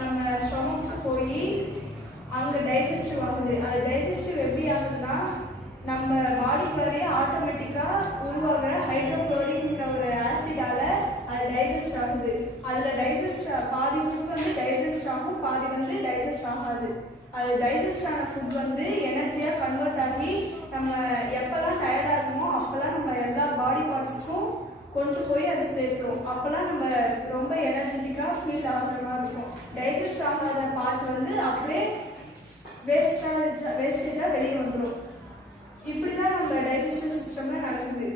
நம்ம ஸ்டொமக்கு போய் அங்கே டைஜஸ்டிவ் ஆகுது. அது டைஜஸ்டிவ் எப்படி ஆகுதுன்னா நம்ம பாடிக்குள்ளே ஆட்டோமேட்டிக்காக உருவாகிற ஹைட்ரோக்ளோரின்ற ஒரு ஆசிடால அது டைஜஸ்ட் ஆகுது. அதில் டைஜஸ்ட் பாதி ஃபுட் வந்து டைஜஸ்ட் ஆகும், பாதி வந்து டைஜஸ்ட் ஆகாது. அது டைஜஸ்ட் ஆன ஃபுட் வந்து எனர்ஜியாக கன்வெர்ட் ஆகி நம்ம எப்போல்லாம் டயர்டாக இருக்குமோ அப்போல்லாம் நம்ம எல்லா பாடி பார்ட்ஸ்க்கும் கொண்டு போய் அதை சேர்த்துரும். அப்போல்லாம் நம்ம ரொம்ப எனர்ஜெட்டிக்காக ஃபீல் ஆகிற மாதிரி இருக்கும். டைஜஸ்ட் ஆகாத பார்ட் வந்து அப்படியே வேஸ்டேஜாக வெளியே வந்துடும். இப்படி தான் நம்ம டைஜஸ்டிவ் சிஸ்டமில் நடக்குது.